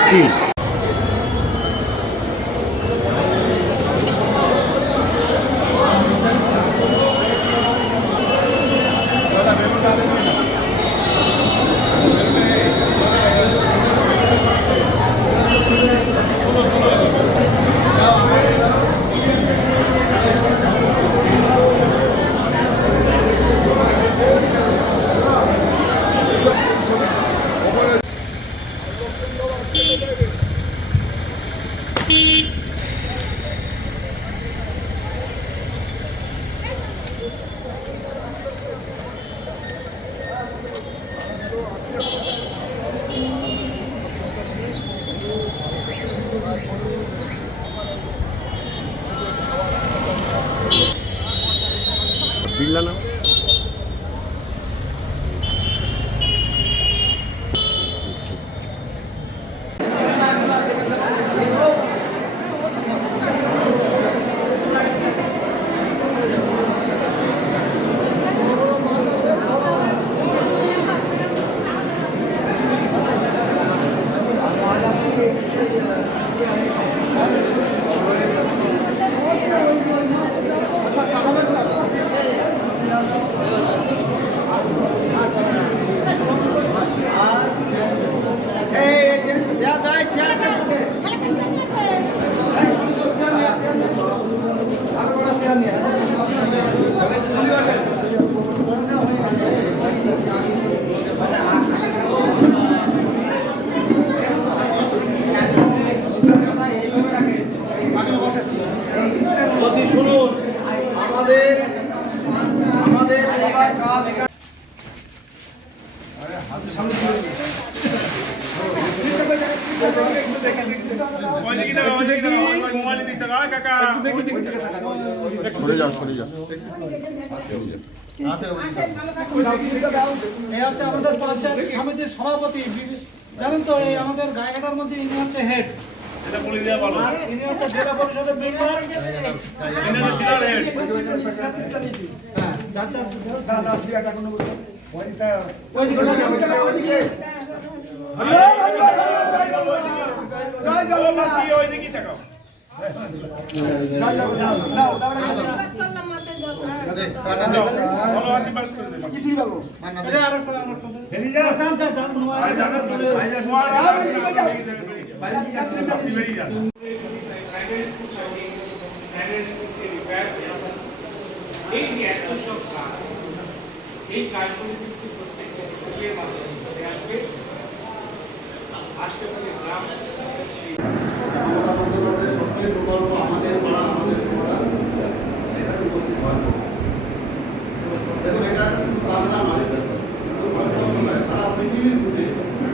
Still Birla না শুনুন, আমাদের সবার কাজ আমাদের পঞ্চায়েত সমিতির সভাপতি জানেন তো, এই আমাদের গায়েঘাটার মধ্যে ইনি হচ্ছে হেড, ইনি হচ্ছে জেলা পরিষদের মেম্বার। এই যে এত সব কাজ, এই কাজগুলি কিন্তু প্রত্যেকটা স্কুলের মাধ্যমে আসবে, আসতে পারে গ্রাম প্রকল্প আমাদের পাড়া আমাদের সমাধান এখানে উপস্থিত হয়। দেখুন, এটা শুধু বাংলা নয়, সারা পৃথিবীর মধ্যে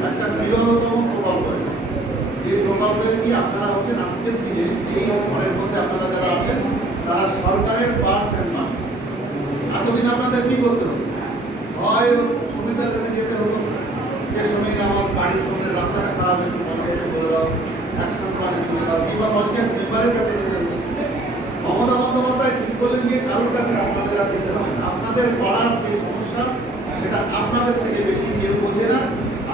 একটা বিরলতম প্রকল্প। যে প্রকল্পের কি আপনারা হচ্ছেন আজকের দিনে এই ঘরের মধ্যে আপনারা যারা আছেন তারা সরকারের পার্স অ্যান্ড মাস। এতদিন আপনাদের কি করতে হবে? হয় সুবিধার কাছে যেতে হতো, যে সময় আমার বাড়ির সামনে রাস্তাটা খারাপ, একটু পঞ্চায়েতে করে দাও, অ্যাকশন প্ল্যানে তুলে দাও, কিংবা পঞ্চায়েত মেম্বারের কাছে যেতে হতো। মমতা বন্দ্যোপাধ্যায় ঠিক করলেন যে কারোর কাছে আপনাদের আর যেতে হবে না। আপনাদের পাড়ার যে সমস্যা সেটা আপনাদের থেকে বেশি কেউ বোঝে না,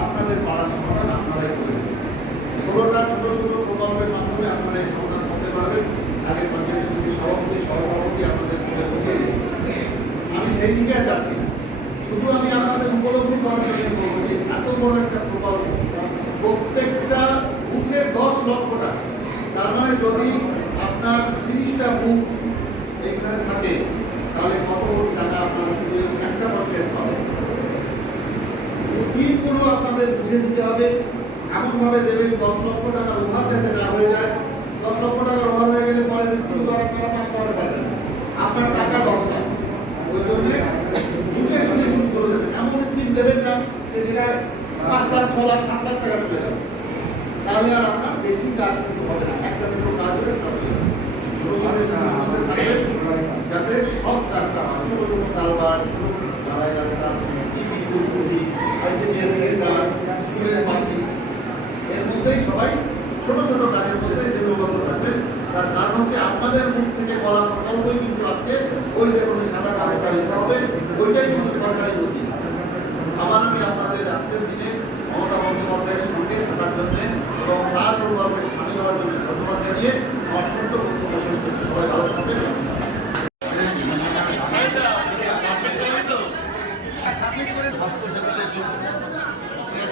আপনাদের পাড়ার সমাধান আপনারাই করে দেবেন। 16টা ছোট ছোট প্রকল্পের মাধ্যমে আপনারা এই সমাধান করতে পারবেন। আগে পঞ্চায়েত সমিতির সভাপতি সহসভাপতি আপনাদের করে বুঝিয়ে দিয়েছে। আমি সেই দিকে যাচ্ছি না, শুধু আমি আপনাদের উপলব্ধি করার জন্য বলবো যে এত বড় একটা প্রকল্প, প্রত্যেকটা বুথে 10 লক্ষ টাকা। তার মানে যদি আপনার 30টা বুথ এখানে থাকে তাহলে কত কোটি টাকা আপনার শুধু একটা পঞ্চায়েত পাবে। স্কিমগুলো আপনাদের বুঝে দিতে হবে, এমনভাবে দেবেন 10 লক্ষ টাকার ওভার যাতে না হয়ে যায়। 10 লক্ষ টাকার ওভার হয়ে গেলে পরের স্কিম তো আপনারা পাস করাতে পারবেন না, আপনার টাকা 10টা। ওই জন্য 6 লাখ 7 লাখ টাকা চলে যাবে। তাহলে আর আপনার বেশি কাজ করতে হবে না, একটা দুটো কাজ হলে সব হয়ে যাবে। আমাদের থাকবে যাতে সব কাজটা হয়, ছোট ছোট কালবার, ছোট ছোট ঢালাই রাস্তা, ICDS সেন্টার, স্কুলের মাঠে, এর মধ্যেই সবাই ছোট ছোট কাজের মধ্যে সীমাবদ্ধ থাকবে। তার কারণ হচ্ছে আপনাদের মুখ থেকে বলা প্রকল্পই কিন্তু আজকে ওই দেখুন সাদা কাগজটা লিখা হবে, ওইটাই কিন্তু সরকারি নথি। আবার আমি আপনাদের আজকের দিনে মমতা বন্দ্যোপাধ্যায়ের সঙ্গে থাকার জন্য এবং তার প্রকল্পে সামিল হওয়ার জন্য ধন্যবাদ জানিয়ে আমার ছোট্ট বক্তব্য শেষ করছি। সবাই ভালো থাকবেন।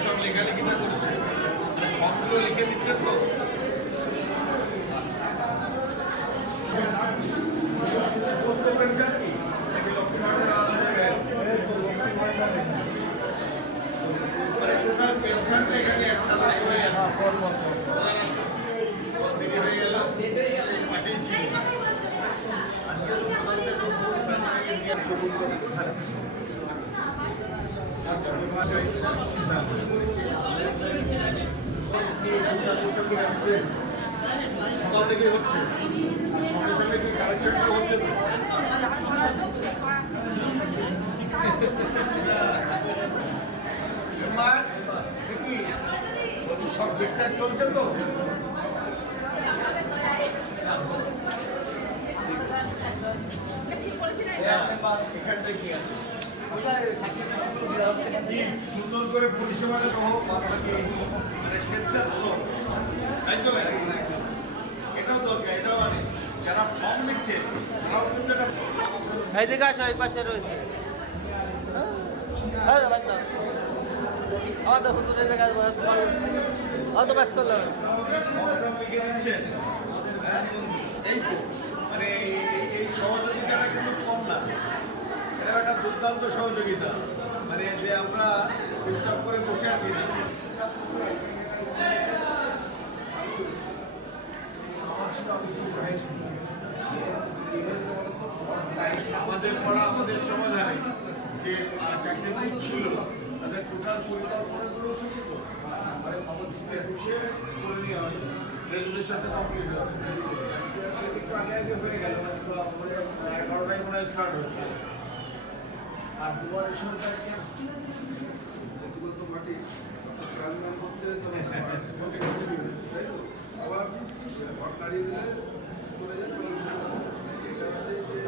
সব লেখালেখিটা করছে, ফর্মগুলো লিখে দিচ্ছেন তো। পেনশনটা এখানে একটা হয়ে গেল পাঠিয়েছি। সকাল থেকে হচ্ছে, সঙ্গে সঙ্গে কি কালেকশনটা হচ্ছে তো? সব ঠিকঠাক চলছে তো? এখানটা কি আছে? সুন্দর করে পরিষেবাটা হোক, মানে স্বেচ্ছার শ্রম, তাই তো? এটাও দরকার, এটাও মানে যারা ফর্ম নিচ্ছে তারাও কিন্তু এটা এইদিকে আসো, এই পাশে রয়েছে। আমাদের হুজুরের জায়গায় অত ব্যস্ত হলে লিখে দিচ্ছেন। এই তো মানে এই সহযোগিতাটা কিন্তু কম না, এটা একটা দুর্দান্ত সহযোগিতা। মানে যে আমরা চুপচাপ করে বসে আছি না। আমাদের পড়া আমাদের সমাধানে যে চাকরি ছিল তাদের টোটাল পরিকল্পনাগুলো এসেছে তো, মানে খবর থেকে গুছিয়ে করে নেওয়া হয়েছে, রেজুলেশনটা কমপ্লিট হয়েছে। একটু আগে আগে হয়ে গেল, 11টায় মনে হয় স্টার্ট হচ্ছে। আর দুবার এসে ব্যক্তিগত মাটি রাজধান করতে তাই তো আবার ভোট দাঁড়িয়ে দিলে চলে যায়। এটা হচ্ছে যে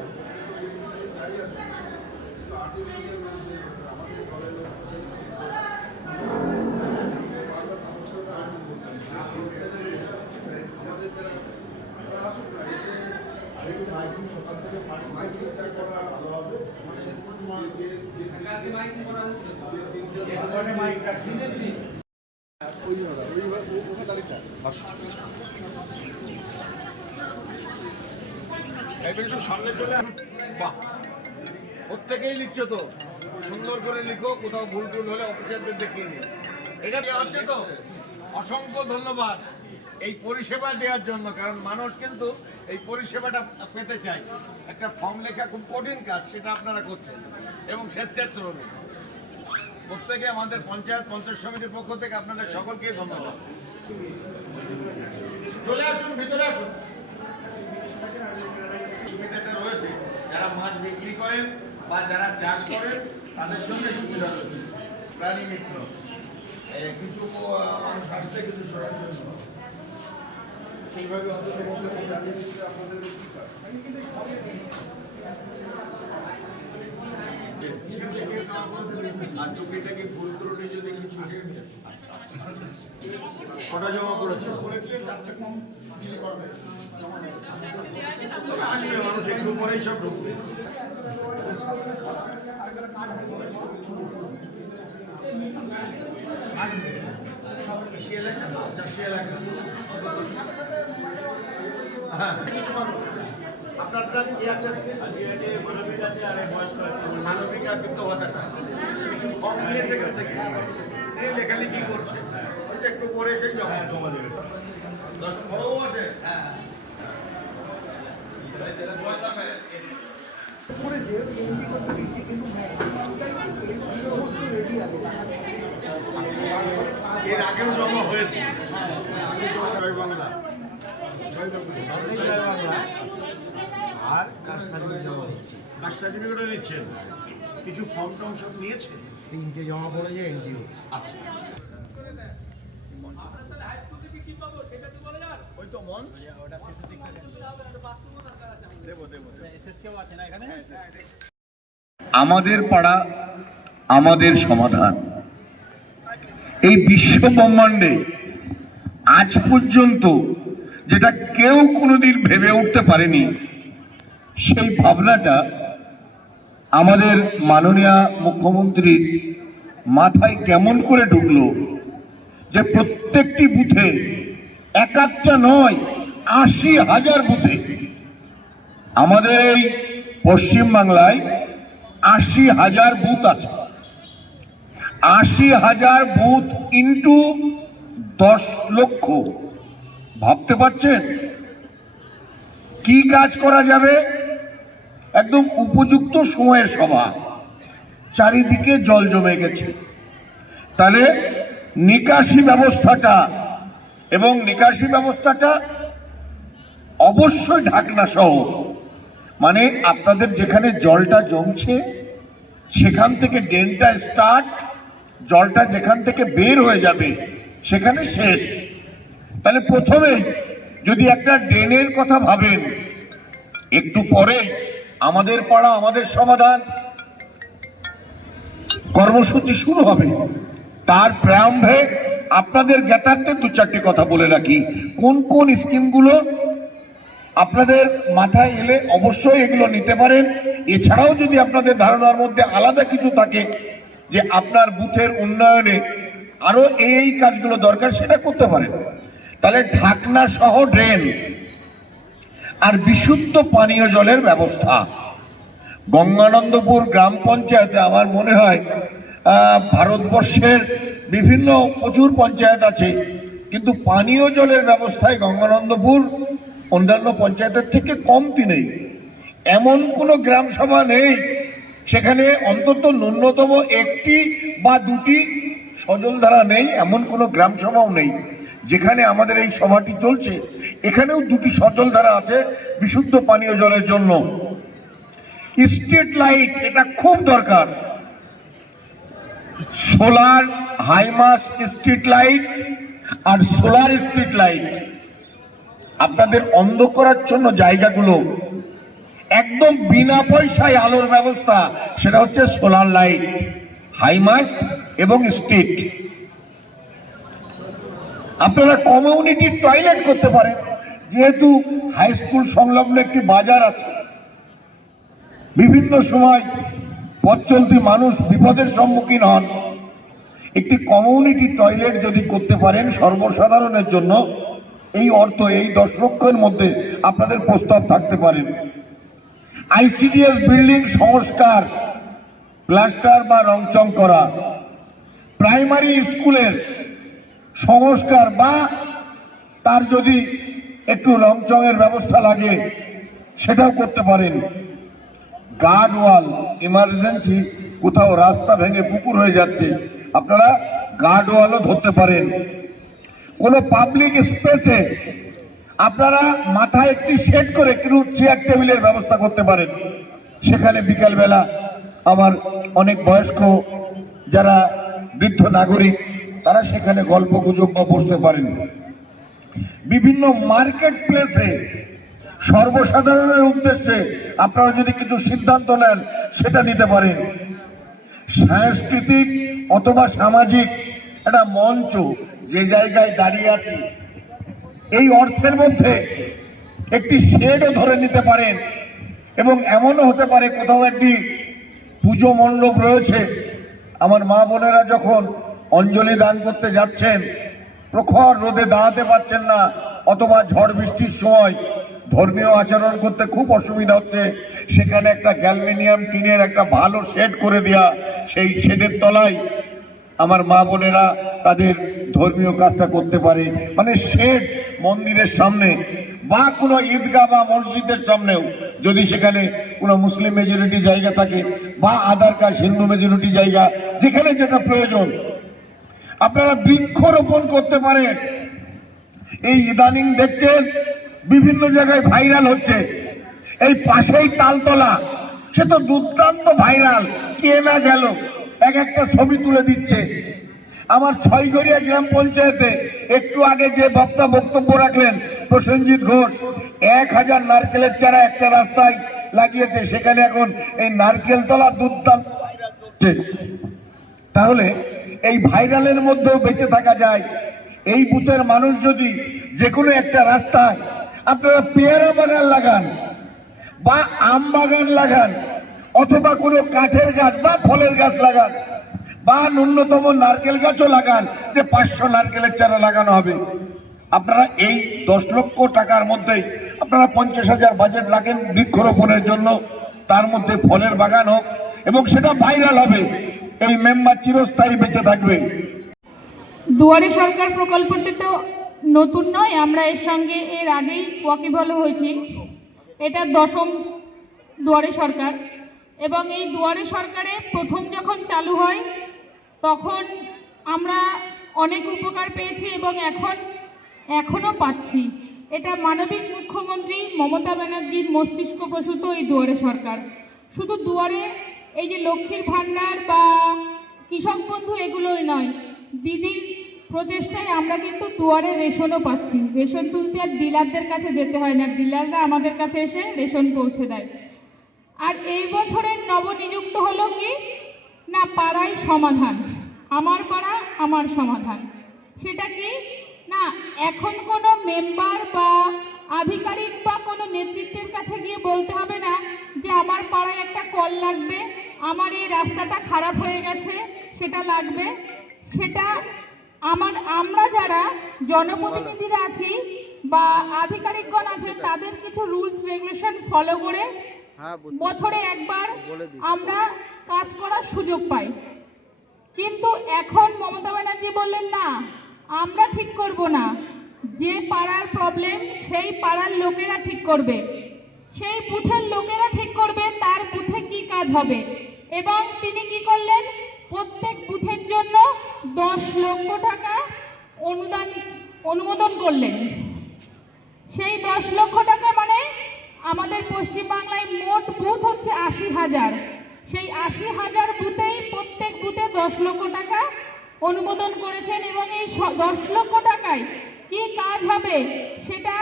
যাই আসুন একটু আর্টিফিশিয়াল আমাদের ঘরের লোক আমাদের যারা তারা আসুক না, এসে মাইকিং সকাল থেকে মাইকিংটা করা ভালো হবে। একটু সামনে চলে বাহ, প্রত্যেকেই লিখছো তো, সুন্দর করে লিখো, কোথাও ভুল টুল হলে অফিসারদের দেখিয়ে নিও। এটা দেওয়া হচ্ছে তো, অসংখ্য ধন্যবাদ এই পরিষেবা দেওয়ার জন্য। কারণ মানুষ কিন্তু এই পরিষেবাটা পেতে চায়। একটা ফর্ম লেখা খুব কঠিন কাজ, সেটা আপনারা করছেন এবং স্বেচ্ছাশ্রমে প্রত্যেকে আমাদের পঞ্চায়েত সমিতির পক্ষ থেকে আপনাদের সকলকে ধন্যবাদ। চলে আসুন, ভিতরে আসুন। সুবিধাটা রয়েছে যারা মাছ বিক্রি করেন বা যারা চাষ করেন তাদের জন্য সুবিধা রয়েছে। প্রাণী মিত্র কিছু মানুষ আসছে কিছু সরানোর জন্য সেইভাবে অন্তত আপনাদের আর টুপিটাকে ভুল ত্রুটি যদি কিছু কটা জমা করেছে আসবে মানুষ একটু পরেই সব ঢুকবে। আসবে সব কৃষি এলাকা তো, চাষি এলাকা। হ্যাঁ, কিছু মানুষ আপনারটা কি আছে আজকে? মানবিক আছে আর বয়স্ক আছে। মানবিক আর বৃদ্ধ ভাতাটা কিছু ফর্ম নিয়েছে এখান থেকে, এই লেখালেখি করছে, ওইটা একটু পরে এসে জমা দেবে। 10 বড়ও আছে। হ্যাঁ করেছে এমনি করতে দিচ্ছি কিন্তু ম্যাক্সিমামটাই সমস্ত রেডি আছে এর আগেও জমা হয়েছে। জয় বাংলা আর কাস্ট সার্টিফিকেটও নিচ্ছেন, কিছু ফর্ম টর্ম সব নিয়েছেন? 3টে জমা পড়েছে এন্ট্রি হচ্ছে। আচ্ছা, ওই তো মঞ্চ আমাদের পাড়া আমাদের সমাধান। এই বিশ্ব ব্রহ্মাণ্ডে আজ পর্যন্ত যেটা কেউ কোনোদিন ভেবে উঠতে পারেনি, সেই ভাবনাটা আমাদের মাননীয় মুখ্যমন্ত্রীর মাথায় কেমন করে ঢুকলো যে প্রত্যেকটি বুথে একটা নয় ৮০,০০০ বুথে, আমাদের এই পশ্চিম বাংলায় ৮০,০০০ বুথ আছে। ৮০,০০০ বুথ ইন্টু ১০ লক্ষ, ভাবতে পারছেন কি কাজ করা যাবে? একদম উপযুক্ত সময়ের সভা, চারিদিকে জল জমে গেছে। তাহলে নিকাশি ব্যবস্থাটা এবং নিকাশি ব্যবস্থাটা অবশ্যই ঢাকনা সহ, মানে আপনাদের যেখানে জলটা জমছে সেখান থেকে ড্রেনটা স্টার্ট, জলটা যেখান থেকে বের হয়ে যাবে সেখানে শেষ। তাহলে প্রথমেই যদি একটা ড্রেনের কথা ভাবেন, একটু পরে আমাদের পাড়া আমাদের সমাধান কর্মসূচি শুরু হবে। তার প্রারম্ভে আপনাদের জ্ঞাতার্থে ২-৪টি কথা বলে রাখি। কোন কোন স্কিমগুলো আপনাদের মাথায় এলে অবশ্যই এগুলো নিতে পারেন। এছাড়াও যদি আপনাদের ধারণার মধ্যে আলাদা কিছু থাকে যে আপনার বুথের উন্নয়নে আরো এই কাজগুলো দরকার, সেটা করতে পারেন। তাহলে ঢাকনা সহ ড্রেন আর বিশুদ্ধ পানীয় জলের ব্যবস্থা। গঙ্গানন্দপুর গ্রাম পঞ্চায়েতে আমার মনে হয় ভারতবর্ষের বিভিন্ন প্রচুর পঞ্চায়েত আছে, কিন্তু পানীয় জলের ব্যবস্থায় গঙ্গানন্দপুর অন্যান্য পঞ্চায়েতের থেকে কমতি নেই। এমন কোনো গ্রাম সভা নেই সেখানে অন্তত ন্যূনতম একটি বা দুটি সজলধারা নেই, এমন কোনো গ্রাম সভাও নেই। যেখানে আমাদের এই সভাটি চলছে এখানেও দুটি সজলধারা আছে বিশুদ্ধ পানীয় জলের জন্য। স্ট্রিট লাইট, এটা খুব দরকার। সোলার হাইমাস স্ট্রিট লাইট আর সোলার স্ট্রিট লাইট, আপনাদের অন্ধকারার জন্য জায়গাগুলো একদম বিনা পয়সায় আলোর ব্যবস্থা, সেটা হচ্ছে সোলার লাইট, হাইমাস্ট এবং স্ট্রিট। আপনারা কমিউনিটি টয়লেট করতে পারেন, যেহেতু হাই স্কুল সংলগ্ন একটি বাজার আছে, বিভিন্ন সময় পথ চলতি মানুষ বিপদের সম্মুখীন হন। একটি কমিউনিটি টয়লেট যদি করতে পারেন সর্বসাধারণের জন্য, এই অর্থ এই 10 লক্ষের মধ্যে আপনাদের প্রস্তাব থাকতে পারেন। আইসিডিএস বিল্ডিং সংস্কার, প্লাস্টার বা রংচং করা, প্রাইমারি স্কুলের সংস্কার বা তার যদি একটু রংচঙের ব্যবস্থা লাগে সেটাও করতে পারেন। গার্ড ওয়াল, ইমার্জেন্সি কোথাও রাস্তা ভেঙে পুকুর হয়ে যাচ্ছে, আপনারা গার্ড ওয়ালও ধরতে পারেন। কোনো পাবলিক স্পেসে আপনারা মাথায় একটি সেট করে একটু চেয়ার টেবিলের ব্যবস্থা করতে পারেন। সেখানে বিকালবেলা আমার অনেক বয়স্ক যারা বৃদ্ধ নাগরিক তারা সেখানে গল্প গুজব বা বসতে পারেন। বিভিন্ন মার্কেট প্লেসে সর্বসাধারণের উদ্দেশ্যে আপনারা যদি কিছু সিদ্ধান্ত নেন সেটা নিতে পারেন। সাংস্কৃতিক অথবা সামাজিক একটা মঞ্চ যে জায়গায় দাঁড়িয়ে আছে, এই অর্থের মধ্যে একটি শেডও ধরে নিতে পারেন। এবং এমনও হতে পারে কোথাও একটি পুজো মণ্ডপ রয়েছে, আমার মা বোনেরা যখন অঞ্জলি দান করতে যাচ্ছেন, প্রখর রোদে দাঁড়াতে পারছেন না, অথবা ঝড় বৃষ্টির সময় ধর্মীয় আচরণ করতে খুব অসুবিধা হচ্ছে, সেখানে একটা অ্যালুমিনিয়াম টিনের একটা ভালো শেড করে দেওয়া, সেই শেডের তলায় আমার মা বোনেরা তাদের ধর্মীয় কাজটা করতে পারে। মানে শেড মন্দিরের সামনে বা কোনো ঈদগাহ বা মসজিদের সামনেও যদি সেখানে কোনো মুসলিম মেজরিটি জায়গা থাকে বা আধার কার্ড হিন্দু মেজরিটি জায়গা, যেখানে যেটা প্রয়োজন আপনারা বৃক্ষরোপণ করতে পারেন। এই ইদানিং দেখছেন বিভিন্ন জায়গায় ভাইরাল হচ্ছে, এই পাশেই তালতলা, সে তো দুর্দান্ত ভাইরাল, কে না গেল, এক একটা ছবি তুলে দিচ্ছে। আমার ছয়গড়িয়া গ্রাম পঞ্চায়েতে একটু আগে যে বক্তব্য রাখলেন প্রসেনজিৎ ঘোষ, 1000 নারকেলের চারা একটা রাস্তায় লাগিয়েছে, সেখানে এখন এই নারকেল তলা দুর্দান্ত ভাইরাল হচ্ছে। তাহলে এই ভাইরালের মধ্যেও বেঁচে থাকা যায়। এই বুথের মানুষ যদি যে কোনো একটা রাস্তায় আপনারা পেয়ারা বাগান লাগান বা আম বাগান লাগান অথবা কোনো কাঠের গাছ বা ফলের গাছ লাগান বা ন্যূনতম নারকেল গাছও লাগান, যে 500 নারকেলের চারা লাগানো হবে, আপনারা এই 10 লক্ষ টাকার মধ্যে আপনারা 50,000 বাজেট লাগেন বৃক্ষরোপণের জন্য, তার মধ্যে ফলের বাগান হোক এবং সেটা ভাইরাল হবে, এই মেম্বার চিরস্থায়ী বেঁচে থাকবে। দুয়ারে সরকার প্রকল্পটি তো নতুন নয়, আমরা এর সঙ্গে এর আগেই ওয়াকিবহাল হয়েছি। এটা 10ম দুয়ারে সরকার এবং এই দুয়ারে সরকারে প্রথম যখন চালু হয় তখন আমরা অনেক উপকার পেয়েছি এবং এখনও পাচ্ছি। এটা মানবিক মুখ্যমন্ত্রী মমতা ব্যানার্জির মস্তিষ্কপ্রসূত এই দুয়ারে সরকার। শুধু দুয়ারে এই যে লক্ষ্মীর ভাণ্ডার বা কৃষক বন্ধু এগুলোই নয়, দিদির প্রচেষ্টায় আমরা কিন্তু দুয়ারে রেশনও পাচ্ছি। রেশন তুলতে আর ডিলারদের কাছে যেতে হয় না, ডিলাররা আমাদের কাছে এসে রেশন পৌঁছে দেয়। আর এই বছরের নবনিযুক্ত হলো কি না, পাড়াই সমাধান, আমার পাড়া আমার সমাধান। সেটা কি না, এখন কোনো মেম্বার বা আধিকারিক বা কোনো নেতৃত্বের কাছে গিয়ে বলতে হবে না যে আমার পাড়ায় একটা কল লাগবে, আমার এই রাস্তাটা খারাপ হয়ে গেছে, সেটা লাগবে। সেটা আমরা যারা জনপ্রতিনিধিরা আছি বা আধিকারিকগণ আছে তাদের কিছু রুলস রেগুলেশন ফলো করে বছরে একবার আমরা কাজ করার সুযোগ পাই। কিন্তু এখন মমতা ব্যানার্জি বললেন না, আমরা ঠিক করব না, যে পাড়ার প্রবলেম সেই পাড়ার লোকেরা ঠিক করবে, সেই বুথের লোকেরা ঠিক করবে তার বুথে কি কাজ হবে। এবং তিনি কি করলেন, প্রত্যেক বুথের জন্য 10 লক্ষ টাকা অনুমোদন করলেন। সেই 10 লক্ষ টাকা মানে আমাদের পশ্চিমবাংলায় মোট বুথ হচ্ছে 80,000, সেই 80,000 বুথেই প্রত্যেক বুথে 10 লক্ষ টাকা অনুমোদন করেছেন। এবং এই 10 লক্ষ টাকায় কি কাজ হবে সেটা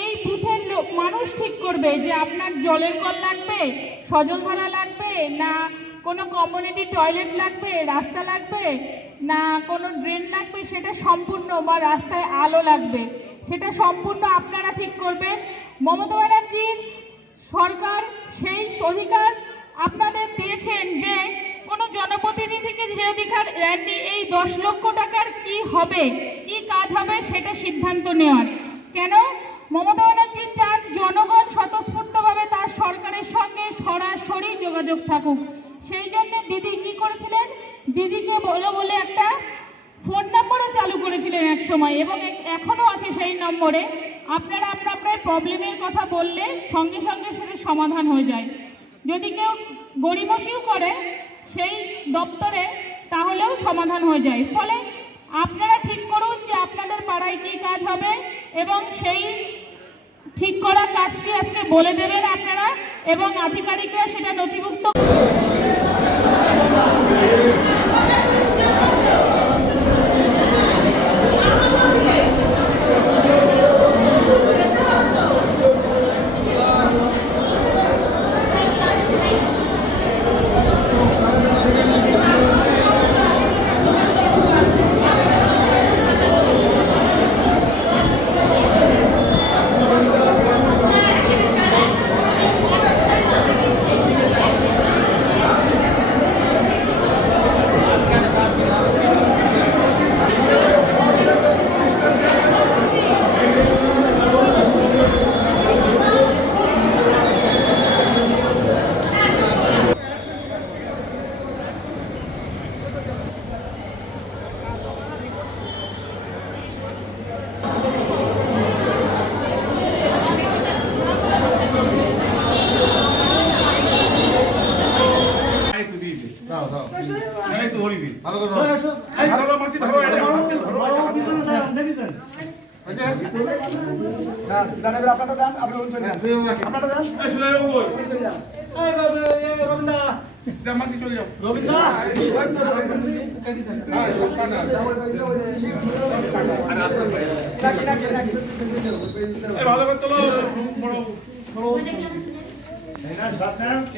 এই বুথের মানুষ ঠিক করবে, যে আপনার জলের কল লাগবে, সজলধারা লাগবে, না কোনো কমিউনিটি টয়লেট লাগবে, রাস্তা লাগবে, না কোনো ড্রেন লাগবে, সেটা সম্পূর্ণ, বা রাস্তায় আলো লাগবে, সেটা সম্পূর্ণ আপনারা ঠিক করবেন। মমতা ব্যানার্জির সরকার সেই অধিকার আপনাদের দিয়েছেন যে কোনো জনপ্রতিনিধিকে যে অধিকার দেননি এই 10 লক্ষ টাকার কি হবে, কি কাজ হবে সেটা সিদ্ধান্ত নেওয়ার। কেন মমতা ব্যানার্জি চান জনগণ স্বতঃস্ফূর্তভাবে তার সরকারের সঙ্গে সরাসরি যোগাযোগ থাকুক। সেই জন্য দিদি কি করেছিলেন, দিদিকে বলে একটা ফোন নম্বরও চালু করেছিলেন এক সময়, এবং এখনও আছে সেই নম্বরে। আপনারা আপনার প্রবলেমের কথা বললে সঙ্গে সঙ্গে সেটা সমাধান হয়ে যায়। যদি কেউ গড়িমসিও করে সেই দপ্তরে তাহলেও সমাধান হয়ে যায়। ফলে আপনারা ঠিক করুন যে আপনাদের পাড়ায় কী কাজ হবে এবং সেই ঠিক করা কাজটি আজকে বলে দেবেন আপনারা, এবং আধিকারিকরা সেটা নথিভুক্ত দেখেছেন আপনারটা দেন, আপনি ওই চলে যান। আপনারটা দেন। রবীন্দ্র রবীন্দ্র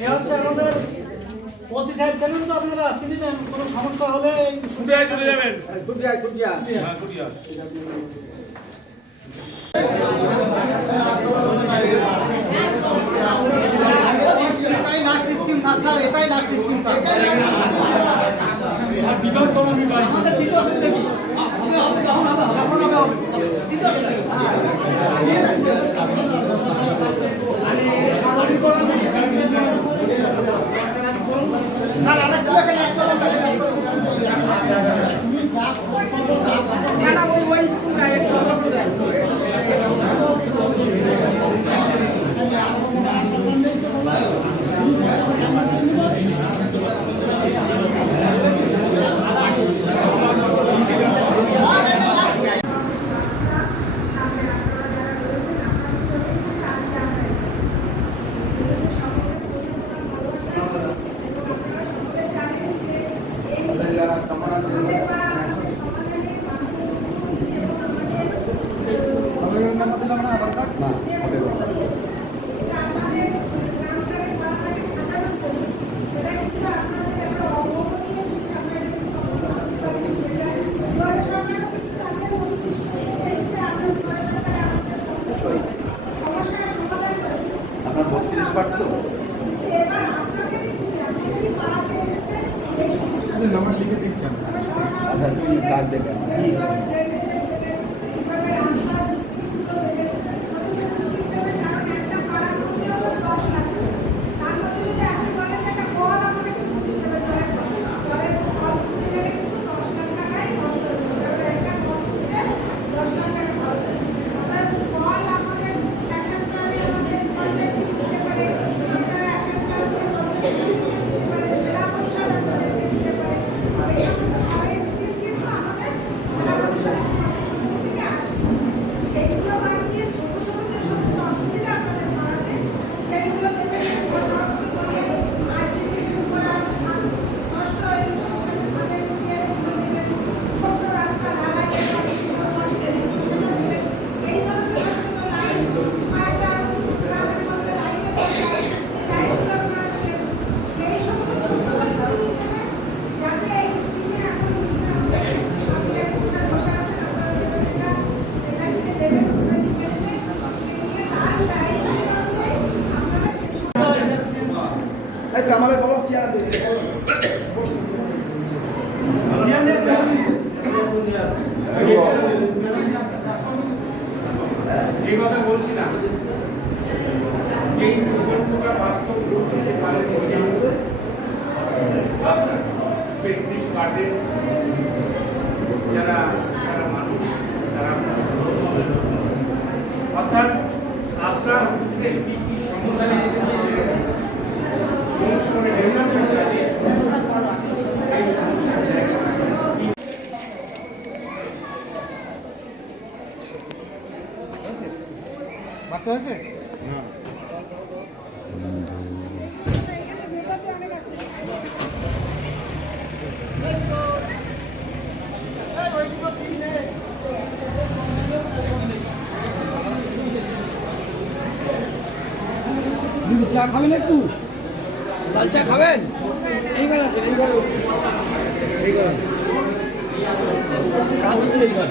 এ হচ্ছে আমাদের ওসি সাহেব ছিলেন তো আপনারা চিনেন, কোনো সমস্যা হলে চলে যাবেন। এটাই লাস্ট স্কিম থাক স্যার, এটাই লাস্ট স্কিম থাক। আর বিভাগ কোনো বিভাগ আমাদের দ্বিতীয় অসুবিধা কি? হবে হবে যখন হবে যখন হবে হবে। দ্বিতীয় অসুবিধা কি? স্যার আমরা ছেলেকে একটা লোক ওই স্কুলটা একটু দেন। নাম্বার লিখে দিচ্ছেন। আমাদের বাবা চেয়ার যে কথা বলছি না, যেই প্রকল্পটা বাস্তব রূপ দিতে পারে আপনার 130 পার্টির যারা যারা মানুষ তারা অর্থাৎ আপনার মধ্যে কি কি সমস্যা সংস্করণে ডেভেলপমেন্ট আছে এই সমস্যা বার্তা হয়েছে? চা খাবেন একটু? লাল চা খাবেন? এই ঘর আছে, এই ঘর কাজ হচ্ছে এই ঘর।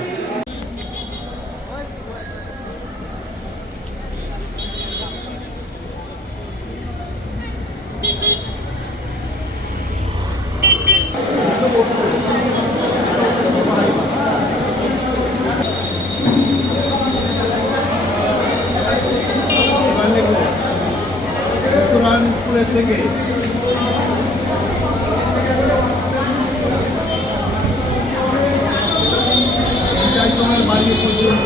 স্কুলের থেকে সময় বাড়ি পর্যন্ত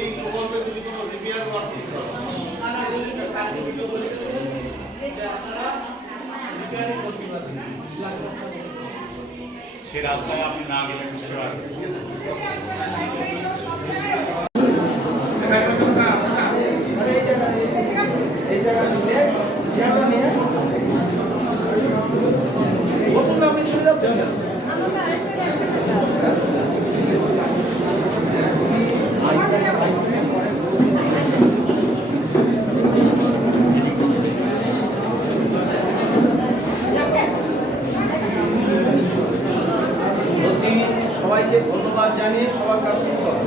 এই প্রকল্পে যদি কোনো রিপেয়ার ওয়ার্ক করতে হবে সে রাস্তায় আপনি না গেলে বুঝতে পারবেন। সবাইকে ধন্যবাদ জানিয়ে সবার কাজ শুরু করো।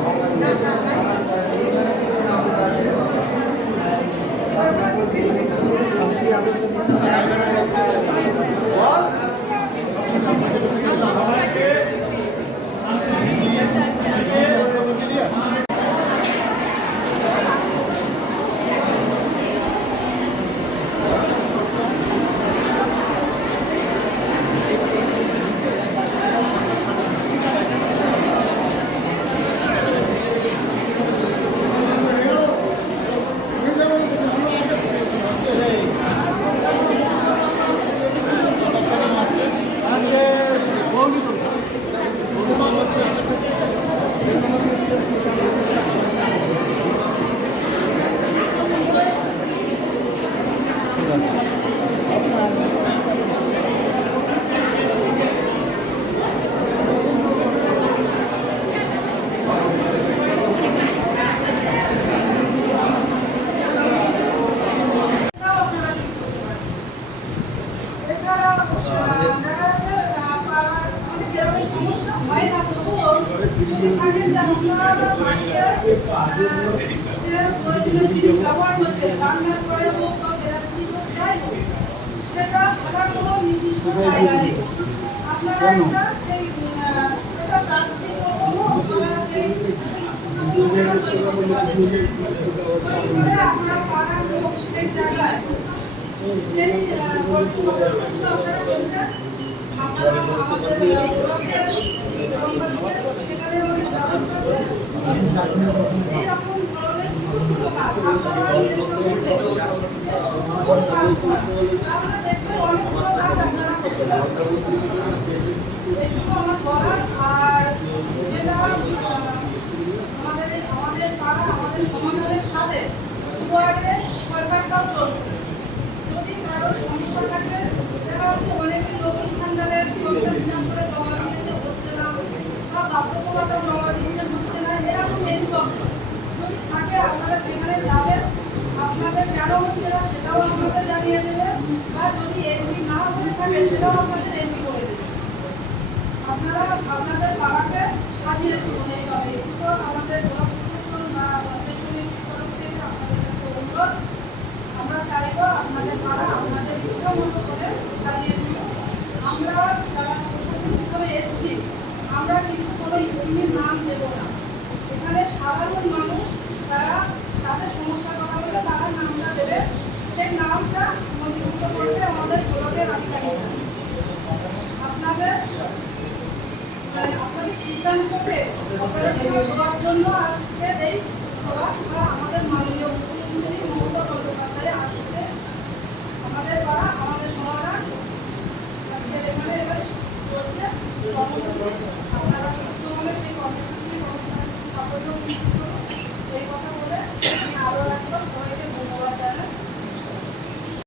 সেটা থাকার কোনো নির্দিষ্ট জায়গা নেই। আপনারা একটা সেই একটা প্লাস্টিক আপনারা সেই আপনারা পাড়ার লোক সেই জায়গায় সেই আপনারা বলতেন আপনারা আমাদের সেখানে এইরকম ধরনের ছোট ছোট কাজ আপনারা আমরা দেখতে অনেকগুলো কাজ আপনারা এইটুকু আমার বলার। আর যেটা আমাদের পাড়া আমাদের সমাধানের সাথে ওয়ার্ডে সরকারটাও চলছে। যদি কারো সমস্যা থাকে দেখা যাচ্ছে অনেকে নতুন ভান্ডারের করে জমা দিয়েছে হচ্ছে না, বা বাধ্যকতা জমা দিয়েছে হচ্ছে না, এরকম এরকম যদি থাকে আপনারা সেখানে যাবেন। আপনাদের কেন হচ্ছে না সেটাও আপনাদের জানিয়ে দেবেন, বা যদি এমপি না হয়ে থাকে সেটাও আপনাদের এমপি করে দেবেন। আপনারা আপনাদের পাড়াকে সাজিয়ে তুলুন এইভাবে। এগুলো আমাদের প্রশাসন বা পঞ্চায়েত সমিতির তরফ থেকে আপনাদের কাছে অনুরোধ। আমরা চাইবো আপনাদের পাড়া আপনাদের ইচ্ছা মতো করে সাজিয়ে দিন। আমরা যারা প্রশাসনিকভাবে এসছি আমরা কিন্তু কোনো স্কিমের নাম দেবো না। এখানে সাধারণ মানুষ তারা তাদের সমস্যার কথা বলে তারা নামটা দেবে, সেই নামটা নথিভুক্ত করতে আমাদের ব্লকের আধিকারিক আপনাদের আপনাদের সিদ্ধান্তকে দেওয়ার জন্য আজকে এই সভা বা আমাদের মাননীয় মুখ্যমন্ত্রী মমতা বন্দ্যোপাধ্যায় আজকে আমাদের পাড়া আমাদের সমাধান আজকে এখানে এবার চলছে কর্মসূচি। আপনারা সুস্থভাবে সেই কর্মসূচি সাফল্য